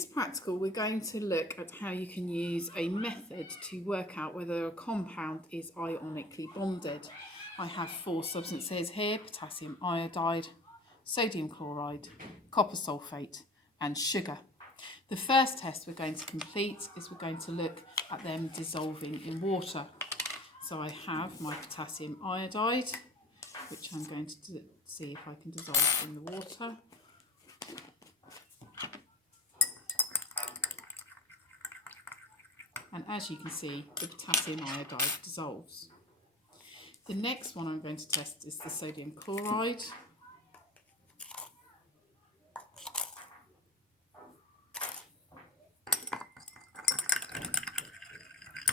this practical, we're going to look at how you can use a method to work out whether a compound is ionically bonded. I have 4 substances here: potassium iodide, sodium chloride, copper sulfate and sugar. The first test we're going to complete is we're going to look at them dissolving in water. So I have my potassium iodide, which I'm going to see if I can dissolve in the water. And as you can see, the potassium iodide dissolves. The next one I'm going to test is the sodium chloride.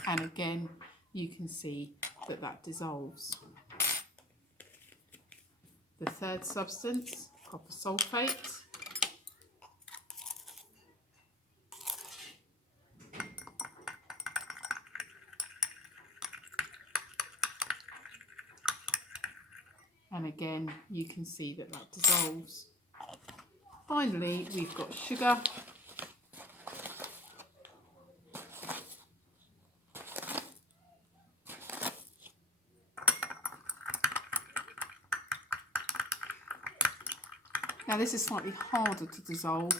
And again, you can see that that dissolves. The third substance, copper sulfate. And again, you can see that that dissolves. Finally, we've got sugar. Now this is slightly harder to dissolve,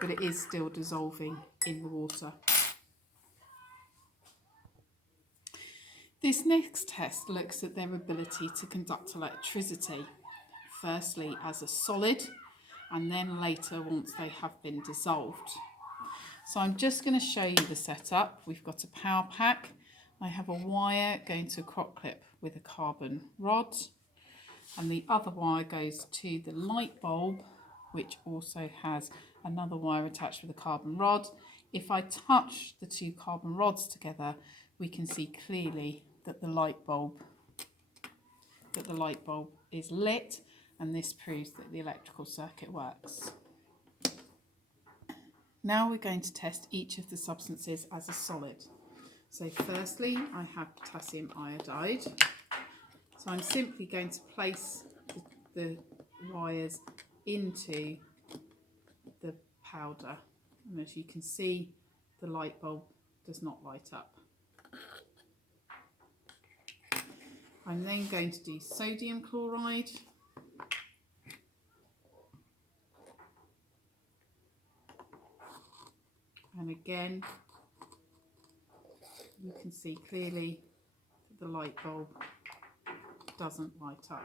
but it is still dissolving in the water. This next test looks at their ability to conduct electricity, firstly as a solid, and then later once they have been dissolved. So I'm just going to show you the setup. We've got a power pack. I have a wire going to a crop clip with a carbon rod, and the other wire goes to the light bulb, which also has another wire attached with a carbon rod. If I touch the 2 carbon rods together, we can see clearly that the light bulb is lit, and this proves that the electrical circuit works. Now we're going to test each of the substances as a solid. So firstly, I have potassium iodide. So I'm simply going to place the wires into the powder, and as you can see, the light bulb does not light up. I'm then going to do sodium chloride. And again, you can see clearly that the light bulb doesn't light up.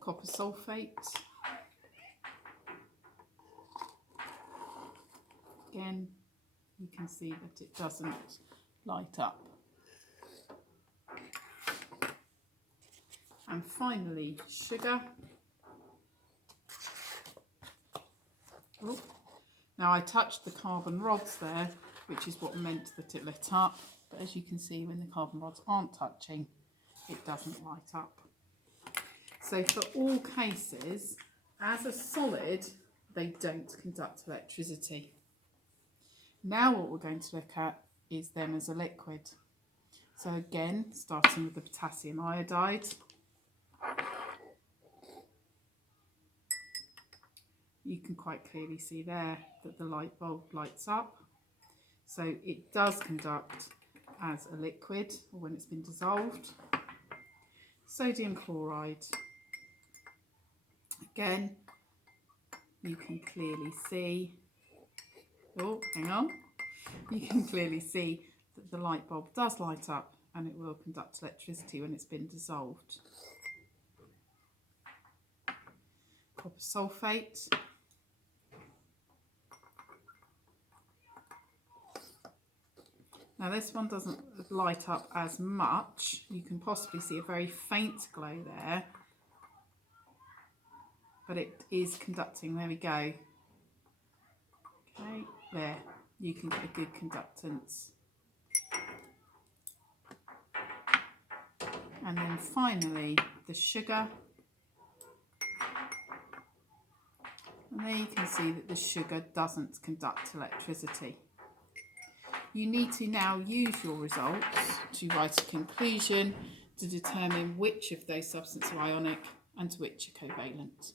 Copper sulfate. Again, you can see that it doesn't light up. And finally, sugar. Oh. Now I touched the carbon rods there, which is what meant that it lit up. But as you can see, when the carbon rods aren't touching, it doesn't light up. So for all cases, as a solid, they don't conduct electricity. Now what we're going to look at is them as a liquid. So again, starting with the potassium iodide. You can quite clearly see there that the light bulb lights up. So it does conduct as a liquid, or when it's been dissolved. Sodium chloride. Again, you can clearly see, oh, hang on. You can clearly see that the light bulb does light up, and it will conduct electricity when it's been dissolved. Copper sulfate. Now this one doesn't light up as much. You can possibly see a very faint glow there, but it is conducting. There we go. Okay, there. You can get a good conductance. And then finally, the sugar. And there you can see that the sugar doesn't conduct electricity. You need to now use your results to write a conclusion to determine which of those substances are ionic and which are covalent.